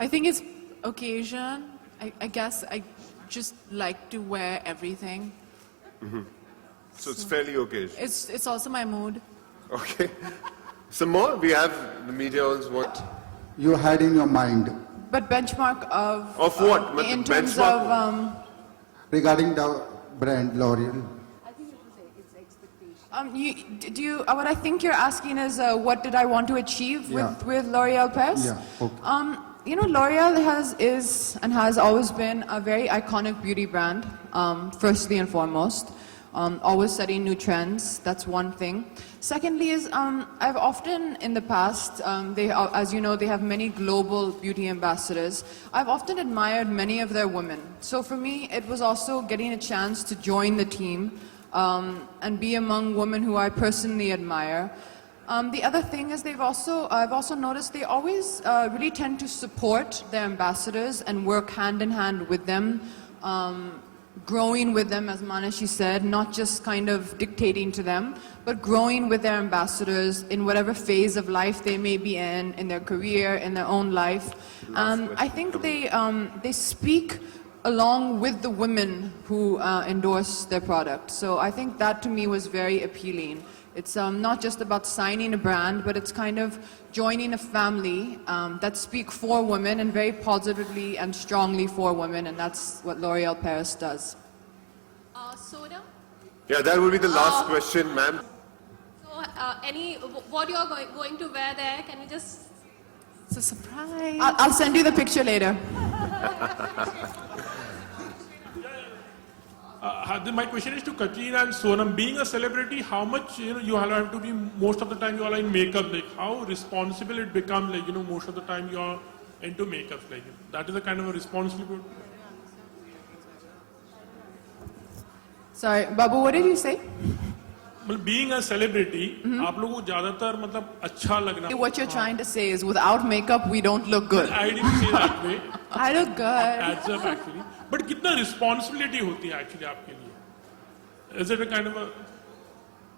I think it's occasion. I guess I just like to wear everything. So it's fairly occasion. It's also my mood. Okay. Some more? We have the media also want. You had in your mind But benchmark of What? in Matlab terms benchmark? of regarding the brand L'Oreal. what I think you're asking is what did I want to achieve Yeah. with L'Oreal Paris? Yeah, okay. You know, L'Oreal is and has always been a very iconic beauty brand. Firstly and foremost, always setting new trends. That's one thing. Secondly is I've often in the past, as you know, they have many global beauty ambassadors. I've often admired many of their women. So for me, it was also getting a chance to join the team and be among women who I personally admire. The other thing is I've also noticed they always really tend to support their ambassadors and work hand in hand with them, growing with them, as Manashi said, not just kind of dictating to them, but growing with their ambassadors in whatever phase of life they may be in their career, in their own life. I think they speak along with the women who endorse their product. So I think that to me was very appealing. It's not just about signing a brand, but it's kind of joining a family that speak for women and very positively and strongly for women, and that's what L'Oreal Paris does. Soda? Yeah, that will be the last question, ma'am. So, what you're going to wear there? Can you just? It's a surprise. I'll send you the picture later. My question is to Katrina and Sonam. Being a celebrity, how much you have to be most of the time you are in makeup? Like how responsible it becomes? Like most of the time you are into makeup. Like that is a kind of a responsibility. Sorry, Babu, what did you say? Being a celebrity, आप लोगों को ज़्यादातर मतलब अच्छा लगना. What you're trying to say is without makeup, we don't look good. I didn't say that way. I look good. Adds up actually. But कितना responsibility होती है actually आपके लिए? Is it a kind of a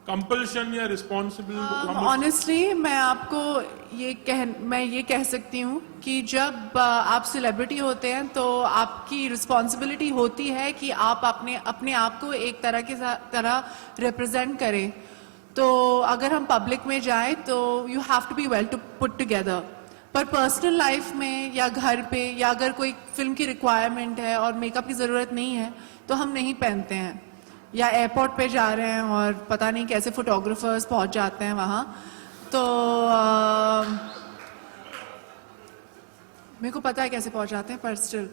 compulsion या responsible? Honestly, मैं ये कह सकती हूँ कि जब आप सेलिब्रिटी होते हैं तो आपकी रिस्पॉन्सिबिलिटी होती है कि आप अपने आप को एक तरह रिप्रेजेंट करें. तो अगर हम पब्लिक में जाएं तो you have to be well to put together. पर पर्सनल लाइफ में या घर पे या अगर कोई फिल्म की रिक्वायरमेंट है और मेकअप की ज़रूरत नहीं है तो हम नहीं पहनते हैं. या एयरपोर्ट पे जा रहे हैं और पता नहीं कैसे फोटोग्राफर्स पहुंच जाते हैं वहाँ, तो मेरे को पता है कैसे पहुंच जाते हैं, पर स्टिल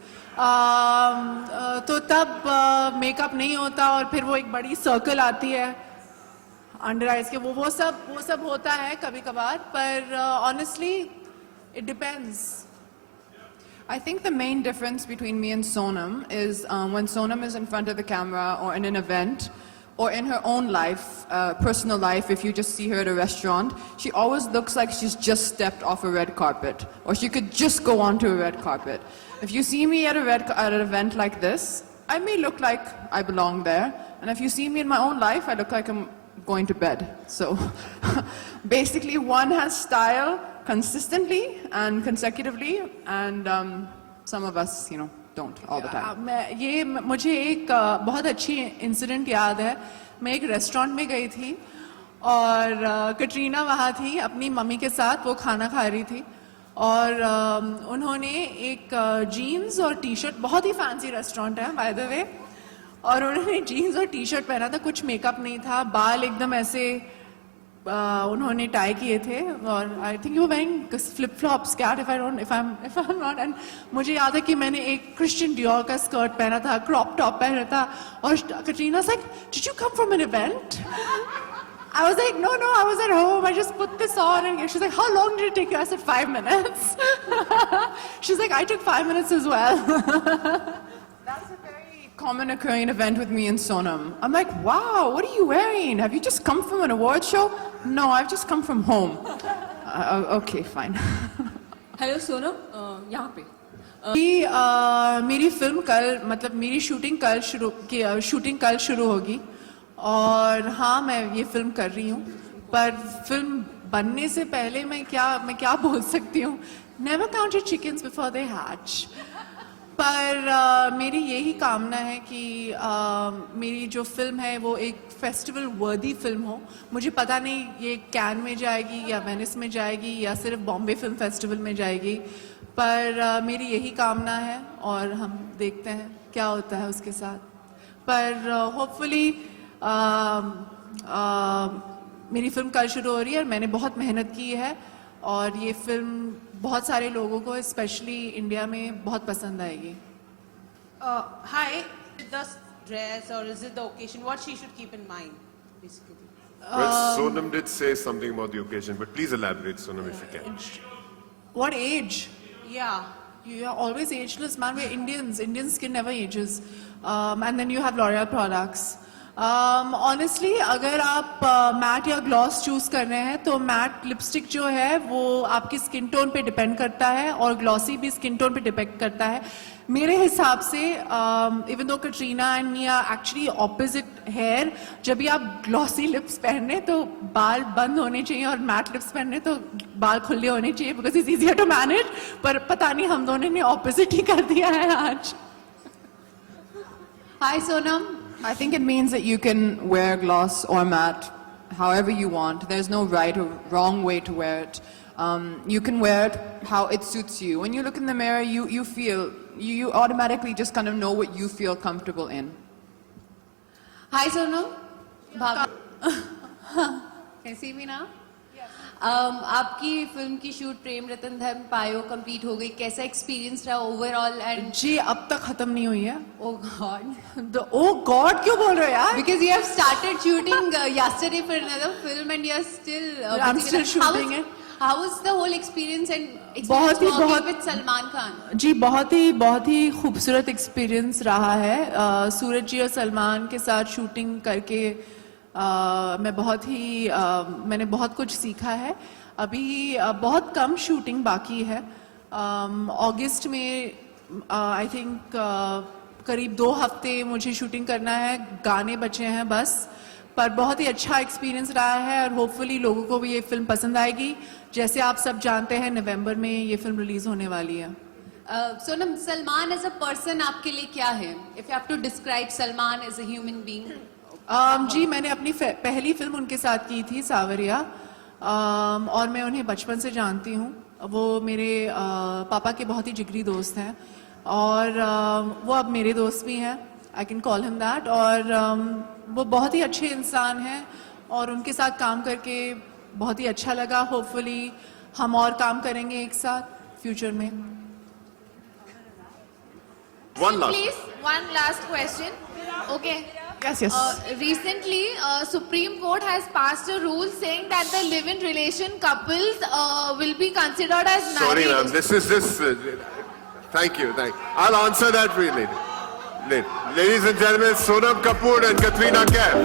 तो तब मेकअप नहीं होता और फिर वो एक बड़ी सर्कल आती है अंडर आइज के, वो सब होता है कभी कभार. पर honestly it depends. I think the main difference between me and Sonam is when Sonam is in front of the camera or in an event or in her own life, personal life, if you just see her at a restaurant, she always looks like she's just stepped off a red carpet, or she could just go onto a red carpet. If you see me at an event like this, I may look like I belong there, and if you see me in my own life, I look like I'm going to bed. So basically one has style consistently and consecutively, and some of us, don't all the time. मुझे एक बहुत अच्छी incident याद है. मैं एक restaurant में गई थी और कटरीना वहाँ थी अपनी मम्मी के साथ, वो खाना खा रही थी और उन्होंने एक जीन्स और टी शर्ट, बहुत ही फैंसी रेस्टोरेंट है बाय द वे, और उन्होंने जीन्स और टी शर्ट पहना था, कुछ मेकअप नहीं था, बाल एकदम ऐसे उन्होंने टाई किए थे और I think you wearing flip flops Kat if I am not. And मुझे याद है कि मैंने एक क्रिश्चियन डियोर का स्कर्ट पहना था, क्रॉप टॉप पहना था, और Katrina like, did you come from an event? I was like, no, I was at home. I just put this on. And she's like, how long did it take you? I said, 5 minutes. She's like, I took 5 minutes as well. That's a very common occurring event with me and Sonam. I'm like, wow, what are you wearing? Have you just come from an award show? No, I've just come from home. Okay, fine. Hello, Sonam. यहाँ पे. मेरी film कल, मतलब मेरी shooting कल शुरू होगी और हाँ मैं ये फिल्म कर रही हूँ, पर फिल्म बनने से पहले मैं क्या बोल सकती हूँ, never count your chickens before they hatch. पर मेरी यही कामना है कि मेरी जो फिल्म है वो एक फेस्टिवल वर्दी फिल्म हो। मुझे पता नहीं ये कैन में जाएगी या वेनिस में जाएगी या सिर्फ बॉम्बे फिल्म फेस्टिवल में जाएगी, पर मेरी यही कामना है और हम देखते हैं क्या होता है उसके साथ। पर होपफुली मेरी फिल्म कल शुरू हो रही है और मैंने बहुत मेहनत की है और ये फिल्म बहुत सारे लोगों को स्पेशली इंडिया में बहुत पसंद आएगी। Hi, is it the dress or is it the occasion? What she should keep in mind, basically. Well, Sonam did say something about the occasion, but please elaborate, Sonam, if you can. What age? Yeah. You are always ageless, man. We're Indians. Indian skin never ages. And then you have L'Oreal products. Honestly, अगर आप mat या gloss choose कर रहे हैं तो matte lipstick जो है वो आपकी स्किन टोन पे डिपेंड करता है और ग्लॉसी भी स्किन टोन पे डिपेंड करता है। मेरे हिसाब से even though Katrina and me are actually opposite here, जब भी आप ग्लॉसी लिप्स पहने तो बाल बंद होने चाहिए और मैट लिप्स पहने तो बाल खुले होने चाहिए, because it's easier to manage. पर पता नहीं हम दोनों ने ऑपोजिट ही कर दिया है आज। Hi Sonam, I think it means that you can wear gloss or matte however you want. There's no right or wrong way to wear it. You can wear it how it suits you. When you look in the mirror, you automatically just kind of know what you feel comfortable in. Hi, Sonam. Can you see me now? आपकी film की shoot Prem Ratan धर्म पायो complete हो गई, कैसा experience रहा overall? And जी अब तक खत्म नहीं हुई है। ओ गॉड, ओ गॉड क्यों बोल रहे हो यार? because you have started shooting yesterday for another film and you're still I'm still shooting it. How was the whole experience and बहुत working with Salman Khan? जी बहुत ही खूबसूरत एक्सपीरियंस रहा है। सूरज जी और सलमान के साथ शूटिंग करके मैंने बहुत कुछ सीखा है। अभी बहुत कम शूटिंग बाकी है। अगस्त में आई थिंक करीब 2 हफ्ते मुझे शूटिंग करना है, गाने बचे हैं बस। पर बहुत ही अच्छा एक्सपीरियंस रहा है और होपफुली लोगों को भी ये फिल्म पसंद आएगी। जैसे आप सब जानते हैं नवंबर में ये फिल्म रिलीज होने वाली है। Sonam, Salman as a person आपके लिए क्या है? If you have to describe Salman as a human being. जी मैंने अपनी पहली फिल्म उनके साथ की थी सावरिया, और मैं उन्हें बचपन से जानती हूँ। वो मेरे पापा के बहुत ही जिगरी दोस्त हैं और वो अब मेरे दोस्त भी हैं, I can call him that. और वो बहुत ही अच्छे इंसान हैं और उनके साथ काम करके बहुत ही अच्छा लगा। होपफुली हम और काम करेंगे एक साथ फ्यूचर में। Please, one last question. Okay. Yes. Recently, Supreme Court has passed a rule saying that the live-in relation couples will be considered as Sorry, married. ma'am. This. Thank you. I'll answer that for you later. Ladies and gentlemen, Sonam Kapoor and Katrina Kaif.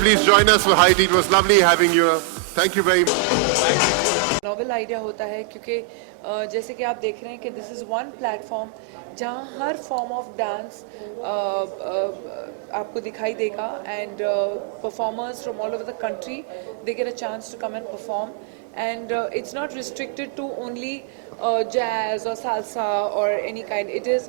Please join us for Heidi. It was lovely having you. Thank you very much. Novel idea होता है क्योंकि जैसे कि आप देख रहे हैं कि दिस इज़ वन प्लेटफॉर्म जहाँ हर फॉर्म ऑफ डांस आपको दिखाई देगा and performers from all over the country they get a chance to come and perform and it's not restricted to only jazz or salsa or any kind. It has